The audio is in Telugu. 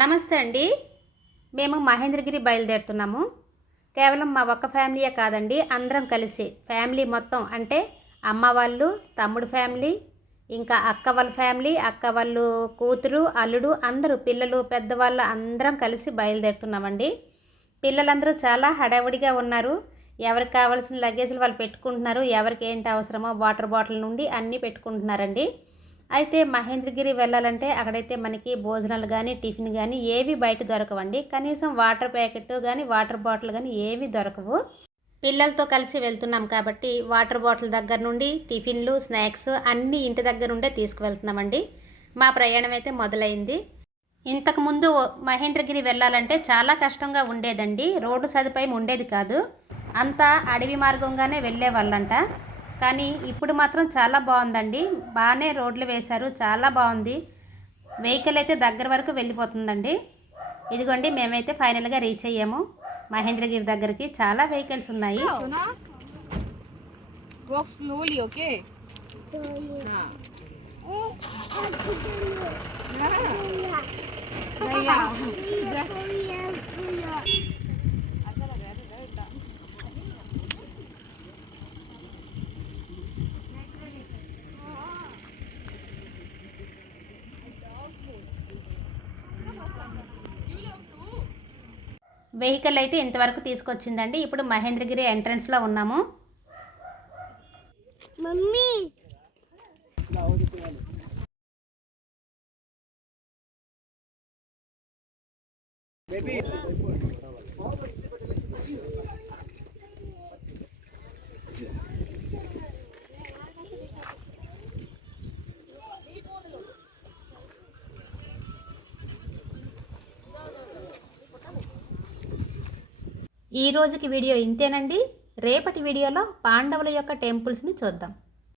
నమస్తే అండి. మేము మహేంద్రగిరి బయలుదేరుతున్నాము. కేవలం మా ఒక్క ఫ్యామిలీయే కాదండి, అందరం కలిసి ఫ్యామిలీ మొత్తం అంటే అమ్మ వాళ్ళు, తమ్ముడు ఫ్యామిలీ, ఇంకా అక్క వాళ్ళ ఫ్యామిలీ, అక్క వాళ్ళు కూతురు, అల్లుడు, అందరూ పిల్లలు పెద్దవాళ్ళు అందరం కలిసి బయలుదేరుతున్నామండి. పిల్లలందరూ చాలా హడావుడిగా ఉన్నారు. ఎవరికి కావాల్సిన లగేజ్లు వాళ్ళు పెట్టుకుంటున్నారు. ఎవరికి ఏంటి అవసరమో వాటర్ బాటిల్ నుండి అన్నీ పెట్టుకుంటున్నారండి. అయితే మహేంద్రగిరి వెళ్ళాలంటే అక్కడైతే మనకి భోజనాలు కానీ టిఫిన్ కానీ ఏవి బయట దొరకవండి. కనీసం వాటర్ ప్యాకెట్ కానీ వాటర్ బాటిల్ కానీ ఏవి దొరకవు. పిల్లలతో కలిసి వెళ్తున్నాం కాబట్టి వాటర్ బాటిల్ దగ్గర నుండి టిఫిన్లు స్నాక్స్ అన్నీ ఇంటి దగ్గర నుండే తీసుకువెళ్తున్నామండి. మా ప్రయాణం అయితే మొదలైంది. ఇంతకుముందు మహేంద్రగిరి వెళ్ళాలంటే చాలా కష్టంగా ఉండేదండి. రోడ్డు సదుపాయం ఉండేది కాదు. అంతా అడవి మార్గంగానే వెళ్ళేవాళ్ళంట. కానీ ఇప్పుడు మాత్రం చాలా బాగుందండి. బాగానే రోడ్లు వేశారు, చాలా బాగుంది. వెహికల్ అయితే దగ్గర వరకు వెళ్ళిపోతుందండి. ఇదిగోండి మేమైతే ఫైనల్గా రీచ్ అయ్యాము మహేంద్రగిరి దగ్గరికి. చాలా వెహికల్స్ ఉన్నాయి. వెహికల్ అయితే ఇంతవరకు తీసుకొచ్చిందండి. ఇప్పుడు మహేంద్రగిరి ఎంట్రన్స్లో ఉన్నాము. మమ్మీ ఈ రోజుకి వీడియో ఇంతేనండి. రేపటి వీడియోలో పాండవుల యొక్క టెంపుల్స్ని చూద్దాం.